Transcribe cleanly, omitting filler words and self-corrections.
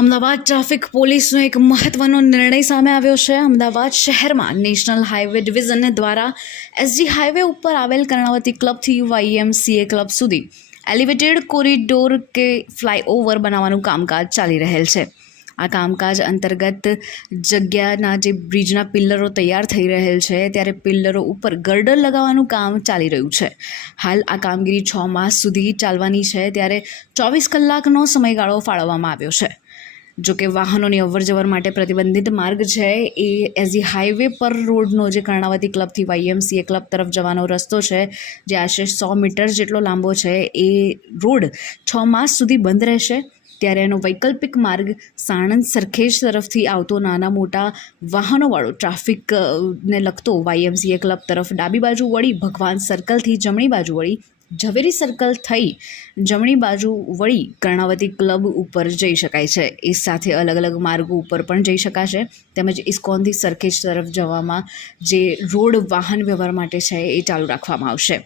Ahmedabad traffic પોલીસનો એક મહત્વનો નિર્ણય સામે આવ્યો છે. અમદાવાદ શહેરમાં નેશનલ હાઈવે ડિવિઝન દ્વારા એસજી હાઈવે ઉપર આવેલ કર્ણાવતી ક્લબથી YMCA ક્લબ સુધી એલિવેટેડ કોરિડોર કે ફ્લાયઓવર બનાવવાનું કામકાજ ચાલી રહેલ છે. આ કામકાજ અંતર્ગત જગ્યાના જે બ્રિજના પિલ્લરો તૈયાર થઈ રહેલ છે ત્યારે પિલ્લરો ઉપર ગર્ડર લગાવવાનું કામ ચાલી રહ્યું છે. હાલ આ કામગીરી 6 માસ સુધી ચાલવાની છે ત્યારે 24 કલાકનો સમયગાળો ફાળવવામાં આવ્યો છે. જોકે વાહનોની અવરજવર માટે પ્રતિબંધિત માર્ગ છે એ એસજી હાઈવે પર રોડનો જે કર્ણાવતી ક્લબથી YMCA ક્લબ તરફ જવાનો રસ્તો છે જે આશરે 100 મીટર જેટલો લાંબો છે એ રોડ 6 માસ સુધી બંધ રહેશે. ત્યારે એનો વૈકલ્પિક માર્ગ સાણંદ સરખેજ તરફથી આવતો નાના મોટા વાહનોવાળો ટ્રાફિકને લગતો YMCA ક્લબ તરફ ડાબી બાજુ વળી ભગવાન સર્કલથી જમણી બાજુ વળી ઝવેરી સર્કલ થઈ જમણી બાજુ વળી કર્ણાવતી ક્લબ ઉપર જઈ શકાય છે. એ સાથે અલગ અલગ માર્ગો ઉપર પણ જઈ શકાશે. તેમજ ઇસ્કોનથી સરખેજ તરફ જવામાં જે રોડ વાહન વ્યવહાર માટે છે એ ચાલુ રાખવામાં આવશે.